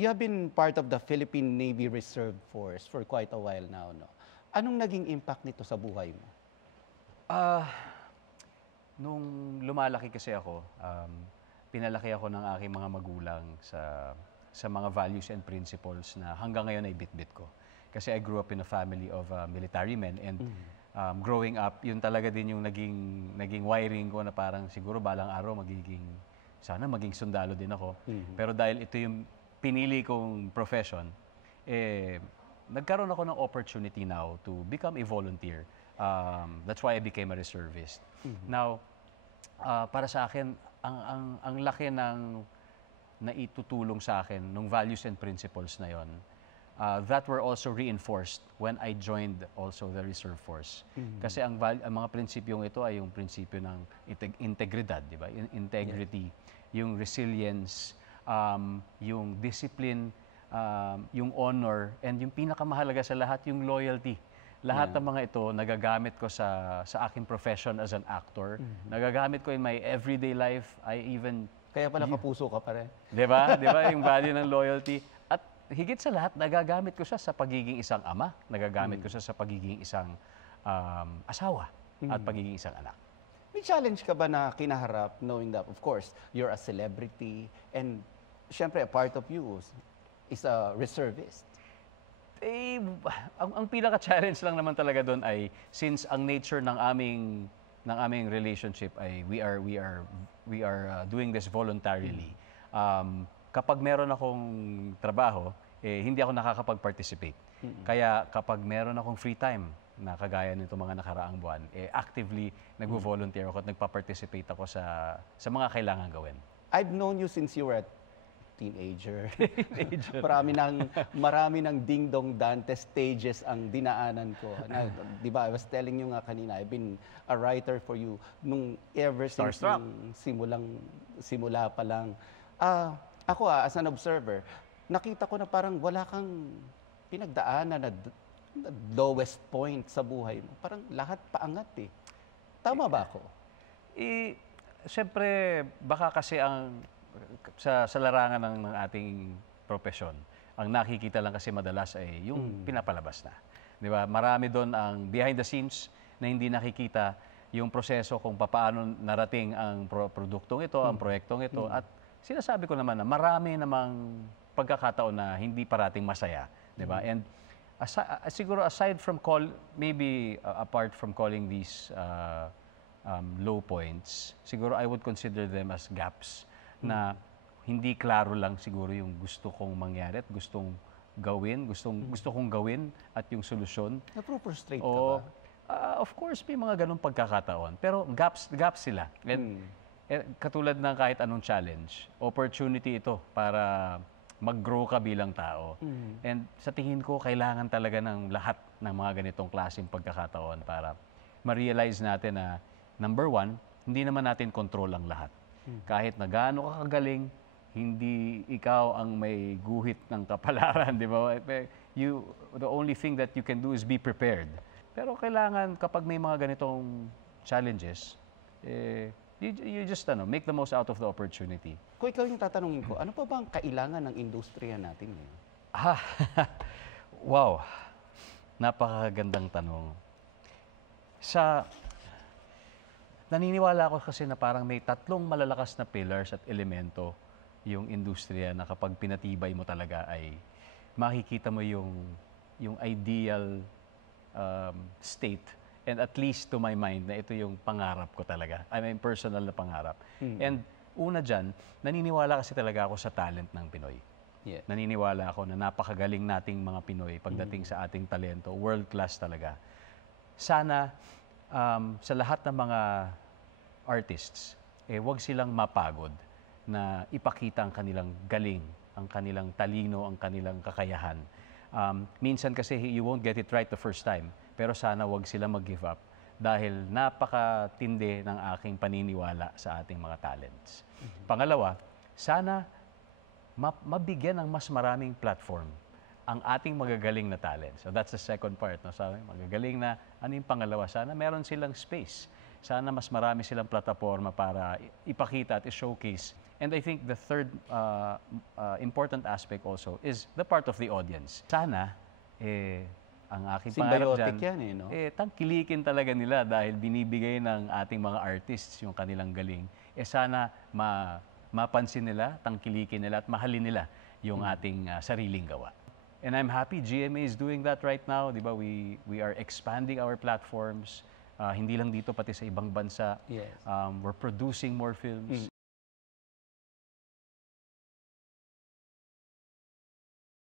you have been part of the Philippine Navy Reserve Force for quite a while now, no? Anong naging impact nito sa buhay mo? Ah, nung lumalaki kasi ako, pinalaki ako ng aking mga magulang sa mga values and principles na hanggang ngayon ay bit-bit ko. Kasi I grew up in a family of military men and growing up, yun talaga din yung naging wiring ko na parang siguro balang araw sana maging sundalo din ako. Pero dahil ito yung pinili kong profession, nagkaroon ako ng opportunity now to become a volunteer. That's why I became a reservist. Now, para sa akin, ang laki ng naitutulong sa akin nung values and principles na yon, that were also reinforced when I joined also the Reserve Force. Kasi ang mga prinsipyong ito ay yung prinsipyo ng integridad, di ba? Integrity, yung resilience, yung discipline, yung honor, and yung pinakamahalaga sa lahat, yung loyalty. Lahat ng mga ito, nagagamit ko sa aking profession as an actor. Nagagamit ko in my everyday life. Kaya pala kapuso ka pa rin. Di ba? Di ba? Yung value ng loyalty. At higit sa lahat, nagagamit ko siya sa pagiging isang ama. Nagagamit ko siya sa pagiging isang asawa at pagiging isang anak. May challenge ka ba na kinaharap knowing that, of course, you're a celebrity and syempre, a part of you is a reservist? Ang pinaka-challenge lang naman talaga doon ay since ang nature ng aming relationship ay we are doing this voluntarily. Kapag meron akong trabaho, hindi ako nakakapag-participate. Kaya kapag meron akong free time na kagaya nito mga nakaraang buwan, actively nagvo-volunteer ako at nagpa-participate ako sa mga kailangan gawin. I've known you since you were a teenager. Marami ng ding-dong Dante stages ang dinaanan ko. Di ba, I was telling you nga kanina, I've been a writer for you nung ever since simula pa lang. Ako as an observer, nakita ko na parang wala kang pinagdaanan na lowest point sa buhay mo. Parang lahat paangat eh. Tama ba ako? Siyempre, baka kasi sa larangan ng ating profesyon, ang nakikita lang kasi madalas ay yung pinapalabas na. Di ba? Marami doon ang behind the scenes na hindi nakikita yung proseso kung paano narating ang produktong ito, ang proyektong ito. At sinasabi ko naman na marami namang pagkakataon na hindi parating masaya. Di ba? And siguro aside from maybe apart from calling these low points, siguro I would consider them as gaps na hindi klaro lang siguro yung gusto kong mangyari at gusto kong gawin at yung solusyon. Napro-frustrate ka ba? Of course, may mga ganong pagkakataon. Pero gaps sila. And katulad ng kahit anong challenge, opportunity ito para mag-grow ka bilang tao. And sa tingin ko, kailangan talaga ng lahat ng mga ganitong klaseng pagkakataon para ma-realize natin na, number one, hindi naman natin control ang lahat. Kahit na gaano ka kagaling, hindi ikaw ang may guhit ng kapalaran, di ba? The only thing that you can do is be prepared. Pero kailangan kapag may mga ganitong challenges, you just make the most out of the opportunity. Kung ikaw yung tatanungin ko, ano pa ba ang kailangan ng industriya natin ngayon? Wow. Napakagandang tanong. Naniniwala ako kasi na parang may tatlong malalakas na pillars at elemento yung industriya na kapag pinatibay mo talaga ay makikita mo yung ideal state. And at least to my mind na ito yung pangarap ko talaga. I mean, personal na pangarap. And una dyan, naniniwala kasi talaga ako sa talent ng Pinoy. Yeah. Naniniwala ako na napakagaling nating mga Pinoy pagdating sa ating talento. World class talaga. Sana sa lahat ng mga artists, wag silang mapagod na ipakita ang kanilang galing, ang kanilang talino, ang kanilang kakayahan. Minsan kasi you won't get it right the first time, pero sana wag sila mag-give up dahil napakatindi ng aking paniniwala sa ating mga talents. Pangalawa, sana mabigyan ng mas maraming platform ang ating magagaling na talent. So that's the second part. No? Sabi, magagaling na, ano yung pangalawa? Sana meron silang space. Sana mas marami silang plataforma para ipakita at i-showcase And I think the third important aspect also is the part of the audience. Sana, ang aking pangarap Symbiotic dyan, yan no? tangkilikin talaga nila dahil binibigay ng ating mga artists yung kanilang galing. Sana mapansin nila, tangkilikin nila at mahalin nila yung ating sariling gawa. And I'm happy GMA is doing that right now, di ba? We are expanding our platforms, hindi lang dito, pati sa ibang bansa. Yes. We're producing more films.